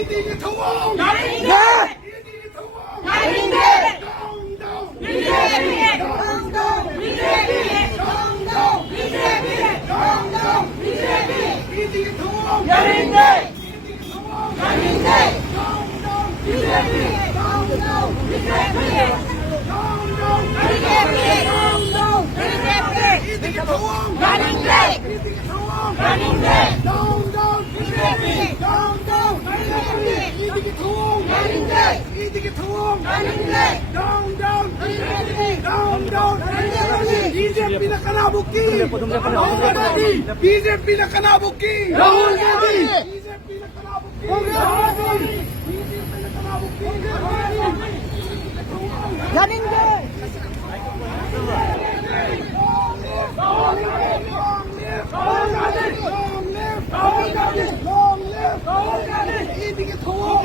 이득이 더워. 야인들! 이득이 더워. 야인들! 다운. BJP! 다운. BJP! 다운. BJP! 다운. BJP! 이득이 더워. 야인들! 이득이 더워. 야인들! 다운. BJP! 다운. BJP! 다운. BJP! 이득이 더워. 야인들! 이득이 더워. 야인들! 다운. BJP! 다운. BJP! 이득이 더워. 야인들! 이득이 더워. 야인들! 다운. BJP! 다운. BJP na kanabuki. Rahul Gandhi. BJP na kanabuki. Rahul Gandhi. BJP na kanabuki. Rahul Gandhi. BJP na kanabuki.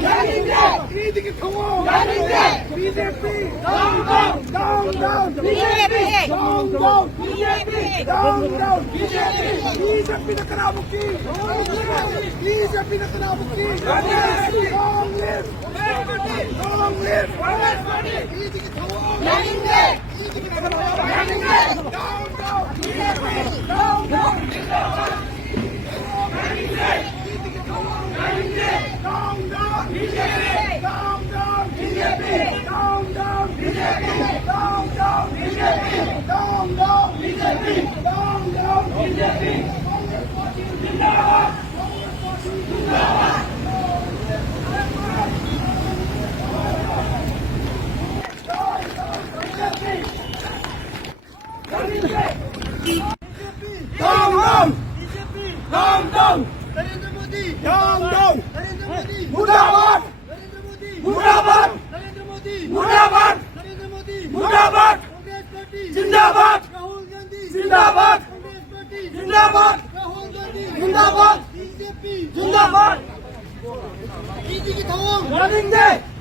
야인들! 이득이 더워. 이득이 더워. BJP. 다운. BJP! 다운. BJP! 다운. BJP na kanabuki. BJP na kanabuki. Long live. 이득이 더워. 야인들! 이득이 더워. 야인들! Narendra Modi Narendra Modi मुर्दाबाद नरेंद्र मोदी मुर्दाबाद नरेंद्र मोदी मुर्दाबाद नरेंद्र मोदी मुर्दाबाद Congress party जिंदाबाद राहुल गांधी जिंदाबाद Congress party जिंदाबाद राहुल गांधी जिंदाबाद BJP जिंदाबाद 이득이 더워 야인들!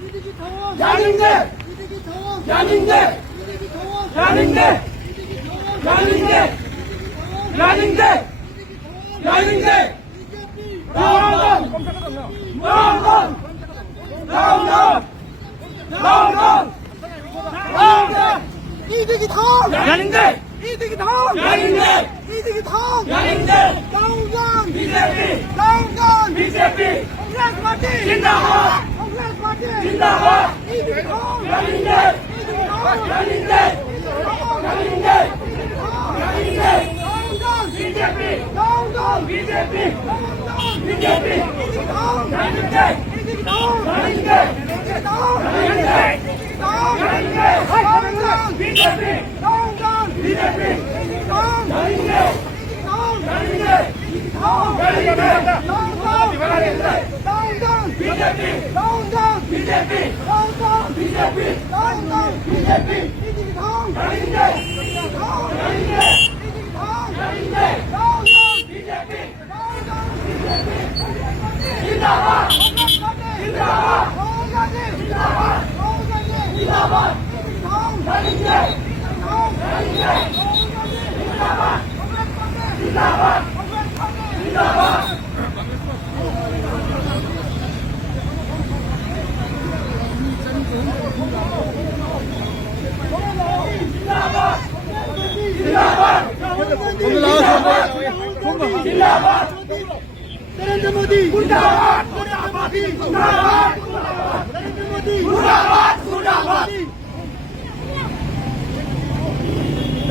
이득이 더워 야인들! 이득이 더워 야인들! 이득이 더워 야인들! 이득이 더워 야인들! 야인들! 야인들! 이득이 더워 야인들! 이득이 더워 야인들! 이득이 더워 야인들! 다운강 BJP! 다운강 BJP! 콩그레스 파티 진다바! 콩그레스 파티 진다바! 이득이 더워 야인들! 이득이 더워 야인들! 야인들! 야인들! 다운강 BJP! 다운강 BJP! 다운강 BJP! 이득이 더워 야인들! 이득이 더워 야인들! 이득이 더워 야인들! 이득이 더워 야인들! 다운강 BJP! 다운강 BJP! 이득이 더워 야인들! 이득이 더워 야인들! 이득이 더워 야인들! 다운강 BJP! 다운강 BJP! 다운강 BJP! 다운강 BJP! 이득이 더워 야인들! 이득이 더워 야인들! 이득이 더워 야인들! 다운강 BJP! 다운강 진다바! 진다바 진다바! 진다바! 야인들! 진다바! 진다바! Narendra Modi मुर्दाबाद! मुर्दाबाद नरेंद्र मोदी मुर्दाबाद! मुर्दाबाद!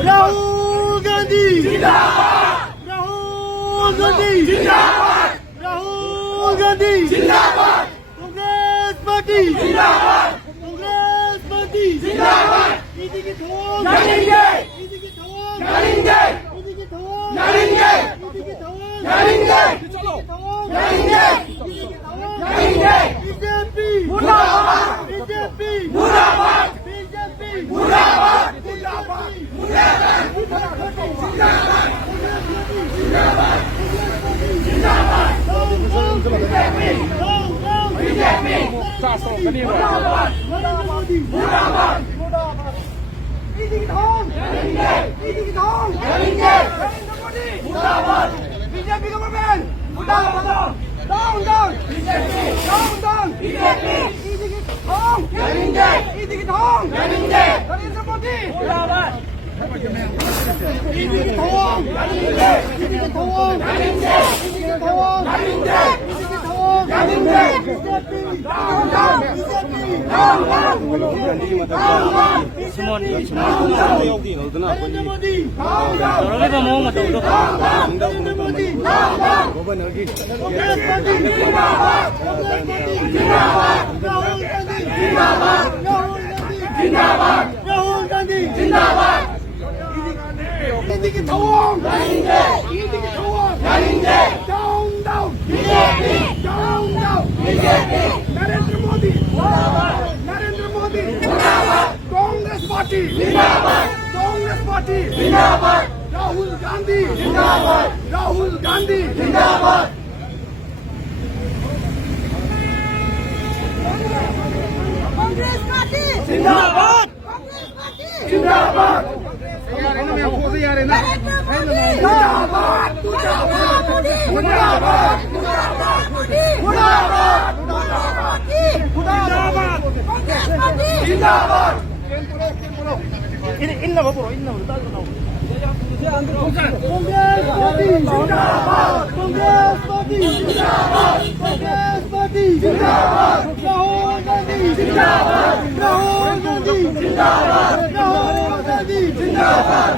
राहुल गांधी जिंदाबाद! राहुल गांधी जिंदाबाद! राहुल गांधी जिंदाबाद! कांग्रेस पार्टी जिंदाबाद! कांग्रेस पार्टी जिंदाबाद! 이득이 더워 야인들! 이득이 더워 야인들! 이득이 더워 야인들! 이득이 더워 야인들! 이득이 더워 야인들! 이득이 더워 야인들! BJP 무라바드! BJP 무라바드! BJP 무라바드! 이득이 더워 이득이 더워 BJP government down down BJP down down दीदी की थोंग दीदी की थोंग दीदी की थोंग दीदी की थोंग नरेंद्र मोदी नरेंद्र मोदी कांग्रेस पार्टी जिंदाबाद राहुल गांधी जिंदाबाद राहुल गांधी जिंदाबाद दीदी की थोंग दीदी की थोंग down down BJP down down BJP Narendra Modi जिंदाबाद कांग्रेस पार्टी जिंदाबाद राहुल गांधी जिंदाबाद कांग्रेस पार्टी जिंदाबाद कांग्रेस पार्टी जिंदाबाद नरेंद्र मोदी मुर्दाबाद मुर्दाबाद कांग्रेस पार्टी जिंदाबाद कांग्रेस पार्टी जिंदाबाद राहुल गांधी जिंदाबाद राहुल गांधी जिंदाबाद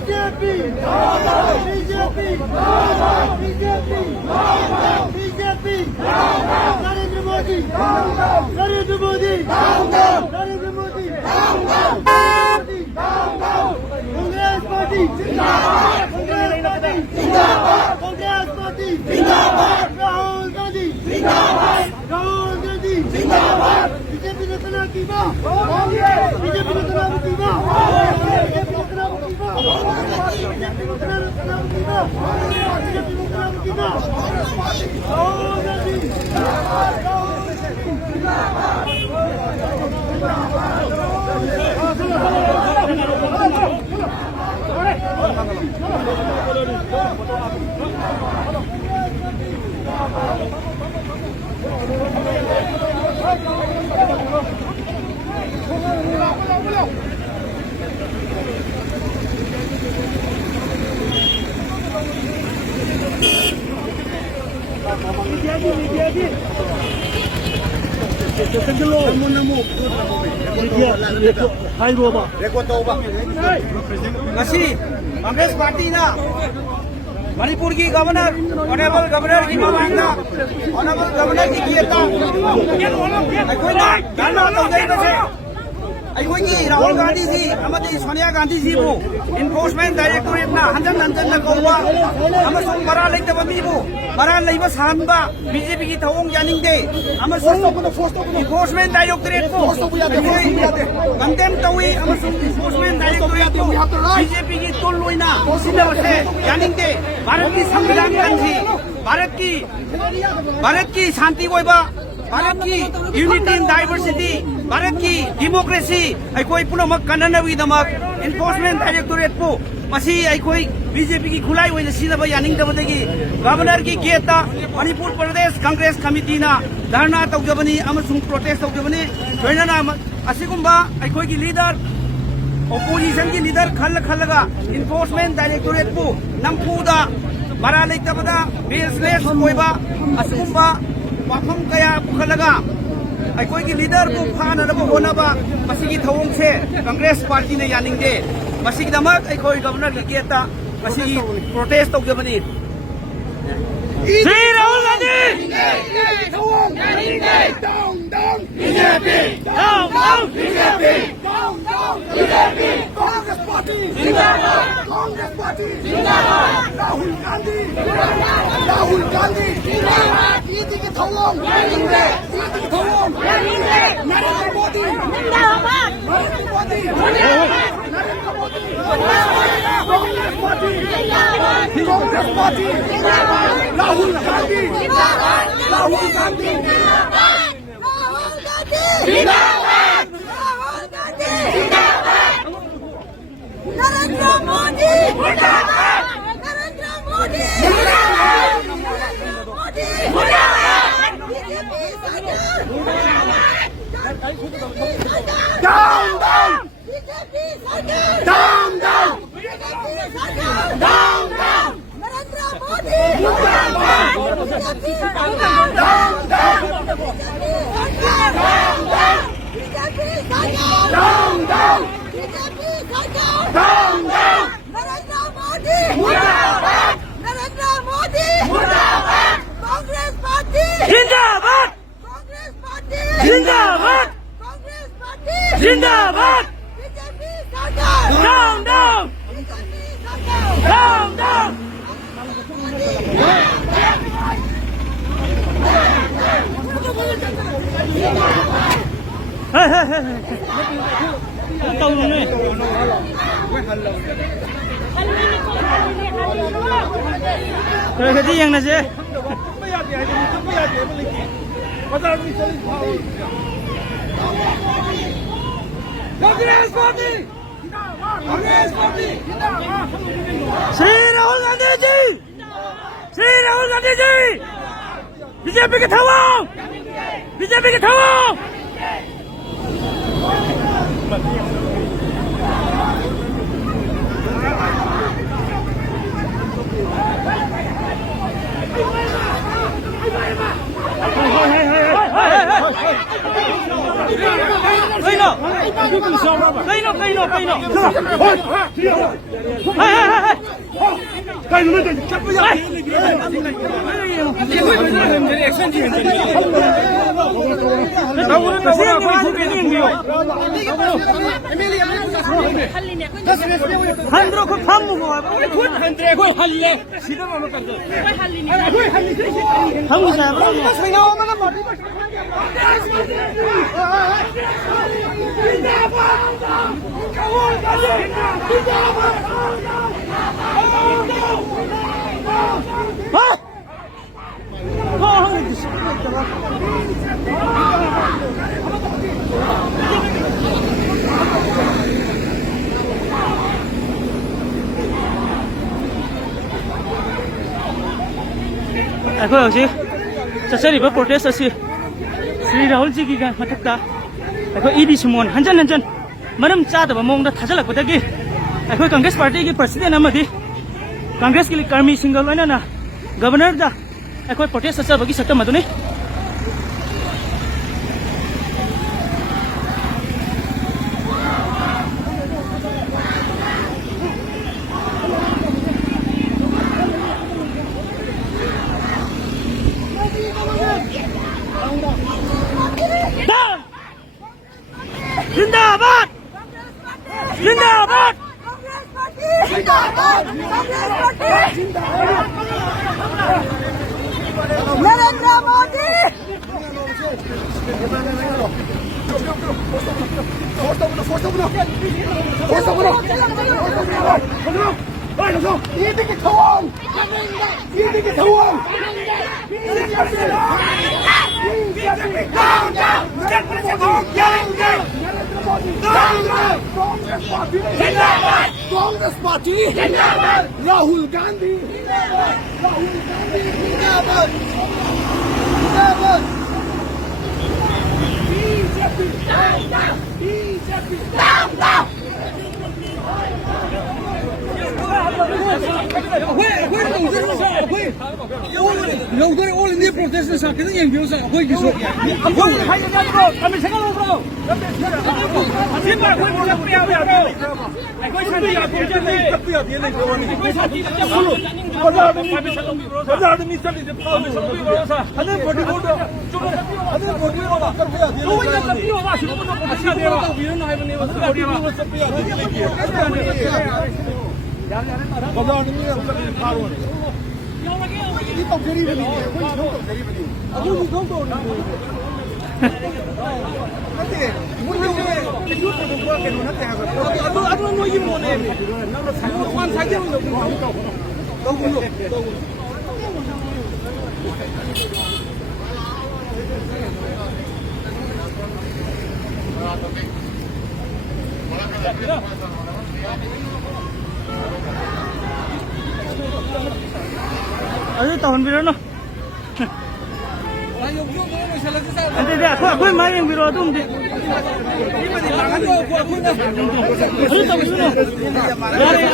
बीजेपी नरेंद्र मोदी कांग्रेस पार्टी जिंदाबाद राहुल गांधी जिंदाबाद बीजेपी ने तना की मां बीजेपी ने तना की मां राहुल गांधी कांग्रेस पार्टी ना मणिपुर की गवर्नर ऑनरेबल गवर्नर की मांगना ऑनरेबल गवर्नर की राहुल गांधी जी सोनिया गांधी जी को इन्फोर्समेंट डायरेक्टोरेट ना हंजन कौवा बरा लेबू बरा लेब साहब बीजेपी की थोंग यानिंगदे इन्फोर्समेंट डायरेक्टोरेट को कंडेम तौई इन्फोर्समेंट डायरेक्टोरेट को बीजेपी की तुल लोइना सिनबसे यानिंगदे भारत की संविधान गंजी भारत की शांति ओइबा भारत की यूनिटी इन डाइवर्सिटी भारत की डेमोक्रेसी अखोई पुनमक कन्ननबीदमक इन्फोर्समेंट डायरेक्टोरेट को बीजेपी की खुलाई होइना सिनब यानिंगदबदगी गवर्नर की गेट मणिपुर प्रदेश कांग्रेस कमिटी धरना तौजबनी प्रोटेस्ट तौजबनी लोइना असिगुम्बा अखोई लीडर ओपोजिशन की लीडर खल्लगा इन्फोर्समेंट डायरेक्टोरेट को नमफूदा बरा लेतबदा बेसलेस होइबा असिगुम्बा वाफम कया पुखलगा अखोई की लीडर को फानब होनबा मसिगी थौंग से कांग्रेस पार्टी ने यानिंगदे मसिगदमक अखोई गवर्नर की गेट मसिगी प्रोटेस्ट तौजबनी श्री राहुल गांधी बीजेपी कांग्रेस पार्टी जिंदाबाद राहुल गांधी दीदी की थोंग नरेंद्र मोदी जिंदाबाद नरेंद्र मोदी पार्टी कांग्रेस पार्टी राहुल गांधी राहुल गांधी नरेंद्र मोदी मुर्दाबाद नरेंद्र मोदी मुर्दाबाद नरेंद्र मोदी मुर्दाबाद बीजेपी सरकार डाउन डाउन बीजेपी सरकार डाउन डाउन बीजेपी सरकार डाउन डाउन नरेंद्र मोदी मुर्दाबाद बीजेपी सरकार डाउन डाउन बीजेपी सरकार बीजेपी सरकार डाउन डाउन बीजेपी सरकार डाउन डाउन नरेंद्र मोदी मुर्दाबाद नरेंद्र मोदी मुर्दाबाद कांग्रेस पार्टी जिंदाबाद कांग्रेस पार्टी जिंदाबाद कांग्रेस पार्टी जिंदाबाद बीजेपी सरकार डाउन डाउन बीजेपी सरकार down down tao luôn này rồi cái gì yang này chứ Congress party Congress party Shri Rahul Gandhi ji Shri Rahul Gandhi ji BJP के थावाओ बीजेपी के थावाओ cây nọ cây nọ cây nọ cây nọ cây nó lên chấp bây giờ 한들어 그 밥 먹어 한들어 그 할래 시대만 먹어 한국 사람 ꯑꯩꯈꯣꯏ ꯍꯧꯖꯤꯛ ꯆꯠꯆꯔꯤꯕ protest ꯑꯁꯤ ꯁ꯭ꯔꯤ ꯔꯥꯍꯨꯜꯖꯤꯒꯤ ꯃꯊꯛꯇ ꯑꯩꯈꯣꯏ ꯏ ꯗꯤ ꯁꯨꯃꯣꯟ ꯍꯟꯖꯟ ꯍꯟꯖꯟ ꯃꯔꯝ ꯆꯥꯗꯕ ꯃꯑꯣꯡꯗ ꯊꯥꯖꯤꯜꯂꯛꯄꯗꯒꯤ ꯑꯩꯈꯣꯏ ꯀꯪꯒ꯭ꯔꯦꯁ ꯄꯥꯔꯇꯤꯒꯤ ꯄ꯭ꯔꯁꯤꯗꯦꯟ ꯑꯃꯗꯤ ꯀꯪꯒ꯭ꯔꯦꯁꯀꯤ ꯀꯔꯃꯤꯁꯤꯡꯒ ꯂꯣꯏꯅꯅ ꯒꯕꯔꯅꯔꯗ ꯑꯩꯈꯣꯏ ꯄ꯭ꯔꯣꯇꯦꯁ ꯆꯠꯆꯕꯒꯤ ꯁꯛꯇꯝ ꯑꯗꯨꯅꯤ जिंदाबाद जिंदाबाद कांग्रेस पार्टी जिंदाबाद कांग्रेस पार्टी जिंदाबाद नरेंद्र मोदी 이득이 더원 이득이 더원 कांग्रेस पार्टी राहुल गांधी राहुल गांधी जिंदाबाद जिंदाबाद BJP BJP 여기서 올린 프로테스트 그냥 얘기해서 거기 있어. 거기 하려고 가면 생각하고. 제발 거기 몰라 뿌려. 거기 사람이 뿌려 비는 거. 거기 사람이 바자드 미사리 하는 버디보드 좀 하는 버디보드 해야 돼. 또 이제 뿌려 봐. 지금부터 같이 해야 돼. 위는 하면 와서 뿌려 봐. 바자드 미사리 바로 이거 그리는데 거기 정도 그리는데 아주 정도 근데 우리 Ayo tahun biru no. Ada aku main yang biru tu mesti. Ayo tahun biru no. Yare.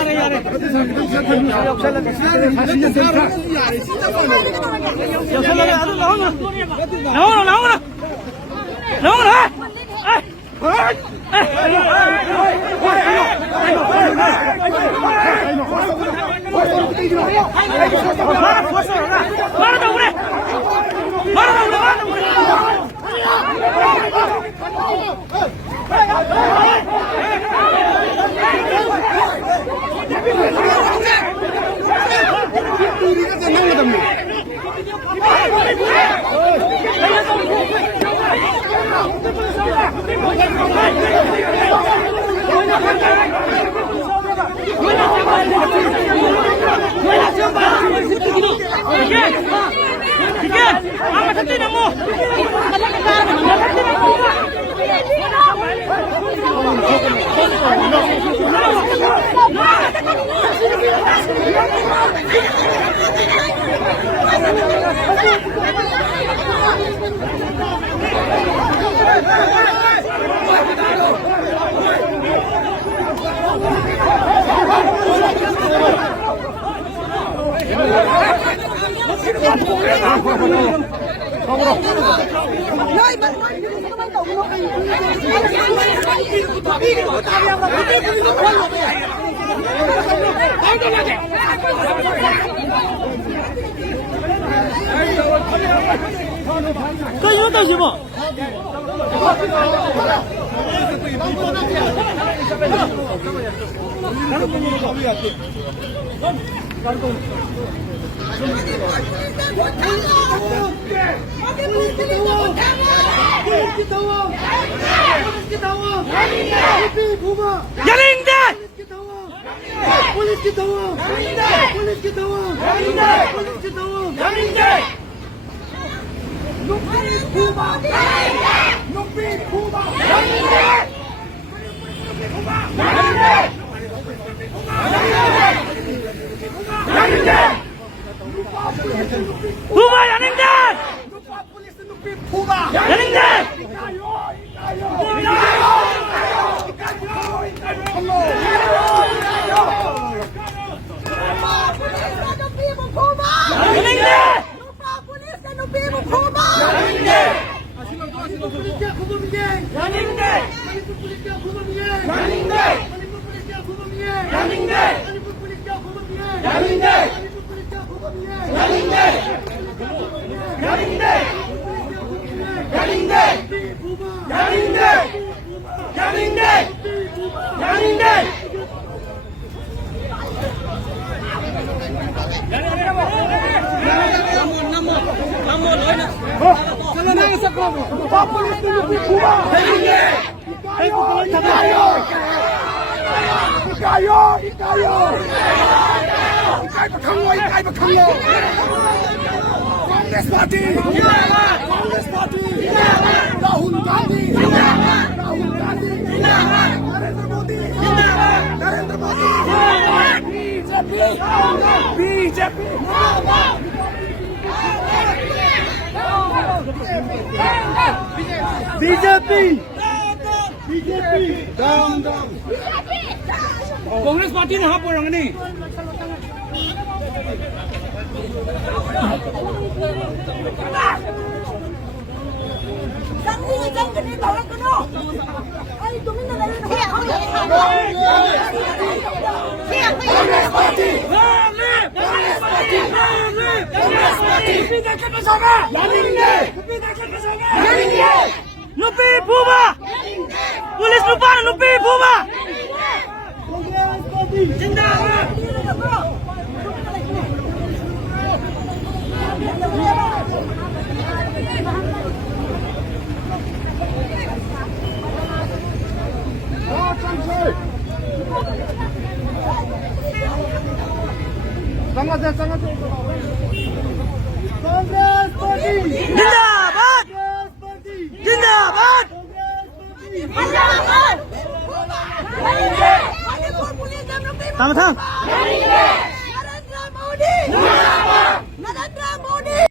Kau ini tahu siapa? Puma Yaningdan! Yaningdan! Congress Party! Congress Party! Rahul Gandhi! Rahul Gandhi! Narendra Modi! Narendra Modi! BJP! BJP! BJP! Down, down! Congress Party ni apa orang ni? Nupi Puma! Polis lupa Nupi Puma! Zindabad! Congress party जिंदाबाद Congress party जिंदाबाद जिंदाबाद थांब थांब